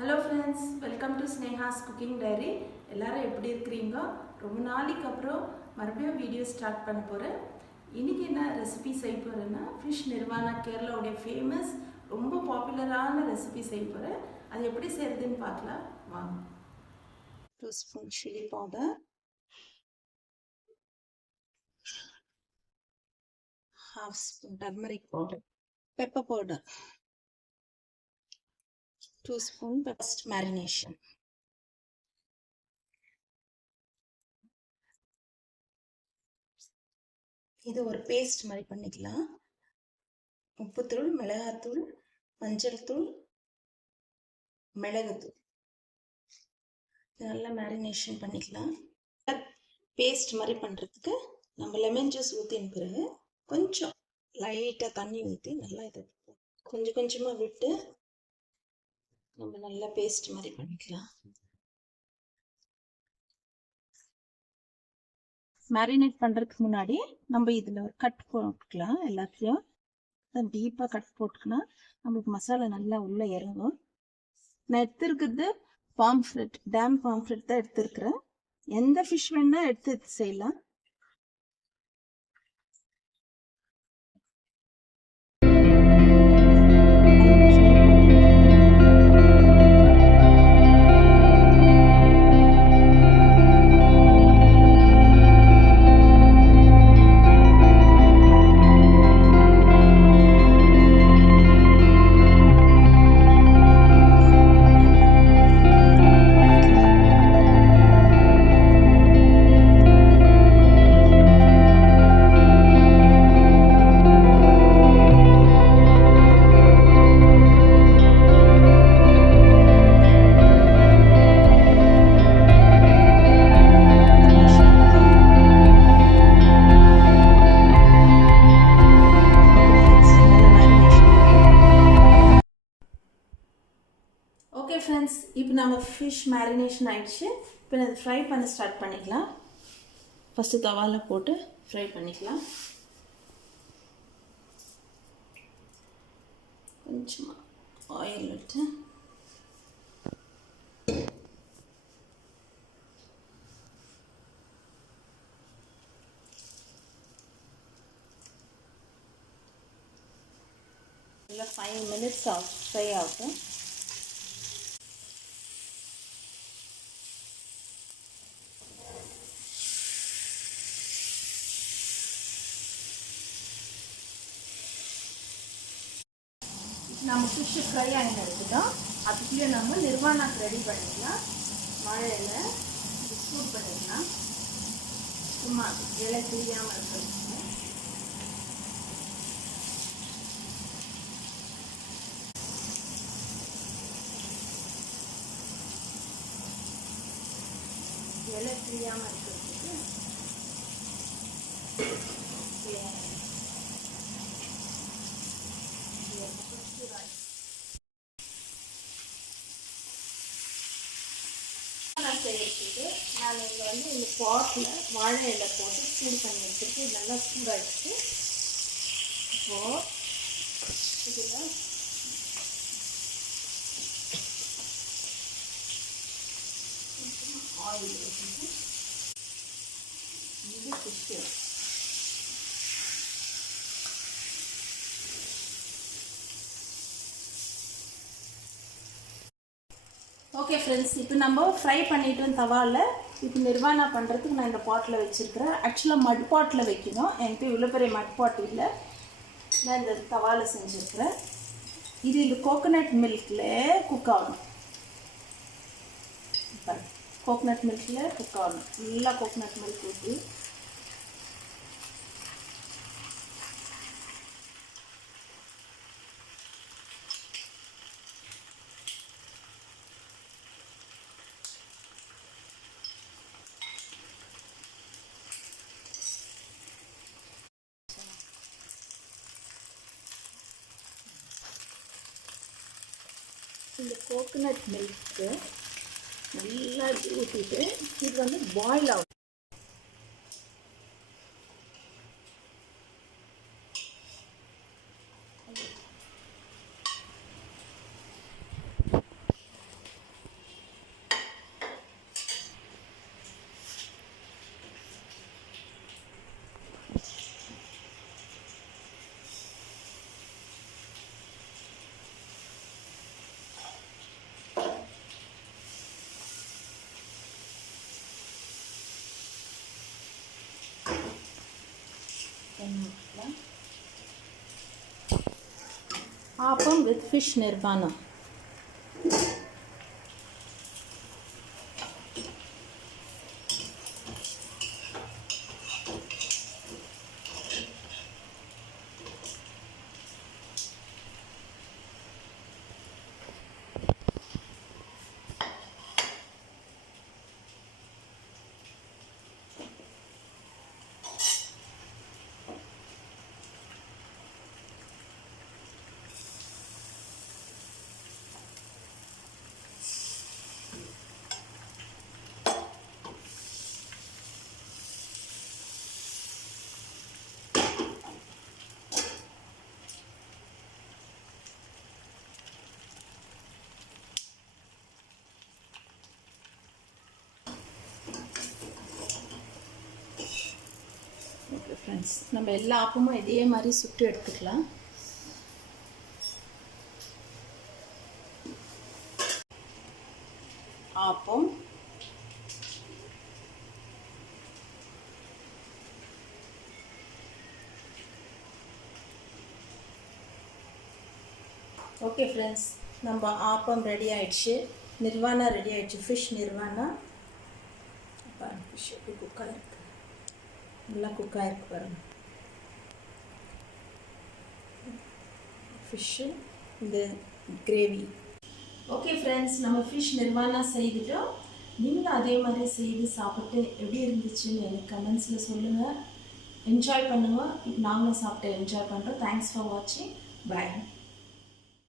Hello friends, welcome to Sneha's cooking diary. எல்லாரும் எப்படி இருக்கிறீங்க? ரொம்ப நாளைக்கு அப்புறம் மறுபடியும் வீடியோ ஸ்டார்ட் பண்ண போகிறேன். இன்றைக்கி என்ன ரெசிபி செய்ய போகிறேன்னா, ஃபிஷ் நிர்வாணா, கேரளாவுடைய ஃபேமஸ் ரொம்ப பாப்புலரான ரெசிபி செய்ய போகிறேன். அது எப்படி செய்கிறதுன்னு பார்க்கலாம் வாங்க. 2 spoon chilli powder, ½ spoon turmeric powder, pepper powder, 2 spoon first marination. இது ஒரு பேஸ்ட் மாதிரி பண்ணிக்கலாம். உப்புத்தூள், மிளகாத்தூள், மஞ்சள் தூள், மிளகுத்தூள் நல்லா மேரினேஷன் பண்ணிக்கலாம். பேஸ்ட் மாதிரி பண்ணுறதுக்கு நம்ம லெமன் ஜூஸ் ஊற்றின பிறகு கொஞ்சம் லைட்டாக தண்ணி ஊற்றி நல்லா இதை கொஞ்சம் கொஞ்சமாக விட்டு நம்ம நல்லா பேஸ்ட் மாதிரி பண்ணிக்கலாம். மேரினேட் பண்ணுறதுக்கு முன்னாடி நம்ம இதில் ஒரு கட் போட்டுக்கலாம். எல்லாத்தையும் டீப்பாக கட் போட்டுக்கலாம். நம்மளுக்கு மசாலா நல்லா உள்ளே இறங்கும். நான் எடுத்துருக்குறது பாம்ஃப்ரெட், டேம் பாம்ஃப்ரெட் தான் எடுத்துருக்குறேன். எந்த ஃபிஷ் வேணால் எடுத்து செய்யலாம். ஓகே ஃப்ரெண்ட்ஸ், இப்போ நம்ம ஃபிஷ் மேரினேஷன் ஆகிடுச்சு. இப்போ அதை ஃப்ரை பண்ண ஸ்டார்ட் பண்ணிக்கலாம். ஃபஸ்ட்டு தவாவில் போட்டு ஃப்ரை பண்ணிக்கலாம். கொஞ்சமாக ஆயில் விட்டு நல்லா 5 minutes ஃப்ரை ஆகும். நம்ம ஃபிஷ்ஷு ஃப்ரை ஆகி எடுத்துட்டோம். அதுக்குள்ளே நம்ம நிர்வாணாக்கு ரெடி பண்ணிக்கலாம். வாழை இலை சூட் பண்ணிக்கலாம். சும்மா இலை தெரியாமல் இருக்கிறது. இலை தெரியாமல் இருக்கிறதுக்கு செய்யறதுக்கு நான் இங்கே இந்த பாட்டில் வாழை இலை போட்டு சூடு பண்ணி வச்சுருக்கு. இது நல்லா சூடாகிடுச்சு. இப்போது இதில் ஆயில் வச்சுட்டு இது ஃபிஷ்ஷு ஓகே ஃப்ரெண்ட்ஸ், இப்போ நம்ம ஃப்ரை பண்ணிவிட்டோம் தவாவில். இப்போ நிர்வாணா பண்ணுறதுக்கு நான் இந்த பாட்டில் வச்சுருக்கிறேன். ஆக்சுவலாக மட் பாட்டில் வைக்கணும். என்கிட்ட இவ்வளோ பெரிய மட் பாட் இல்லை. நான் இந்த தவாவில் செஞ்சுருக்கிறேன். இது இந்த கோகோனட் மில்கில் குக் ஆகணும். கோகோனட் மில்கில் குக் ஆகணும். நல்லா கோகோனட் மில்க் ஊற்றி இந்த கோகோனட் மில்க்கு நல்லா ஊற்றிட்டு இது பாயில் ஆகும். Appam with fish nirvana. Okay friends, நம்ம எல்லா ஆப்பமும் இதே மாதிரி சுட்டு எடுத்துக்கலாம். ஆப்பம் ஓகே ஃப்ரெண்ட்ஸ், நம்ம ஆப்பம் ரெடி ஆயிடுச்சு. நிர்வாணா ரெடி ஆயிடுச்சு. Fish nirvana. பாருங்க, ஃபிஷ் எப்படி குக் ஆகிருக்கு, நல்லா குக் ஆகிருக்கு பாருங்கள். ஃபிஷ்ஷு, இந்த கிரேவி. ஓகே ஃப்ரெண்ட்ஸ், நம்ம ஃபிஷ் நிர்வாணா செய்துட்டோம். நீங்களும் அதே மாதிரி செய்து சாப்பிட்டு எப்படி இருந்துச்சுன்னு எனக்கு கமெண்ட்ஸில் சொல்லுங்கள். என்ஜாய் பண்ணுங்கள். இப்போ நாங்களும் சாப்பிட்டு என்ஜாய் பண்ணுறோம். தேங்க்ஸ் ஃபார் வாட்சிங். பாய்.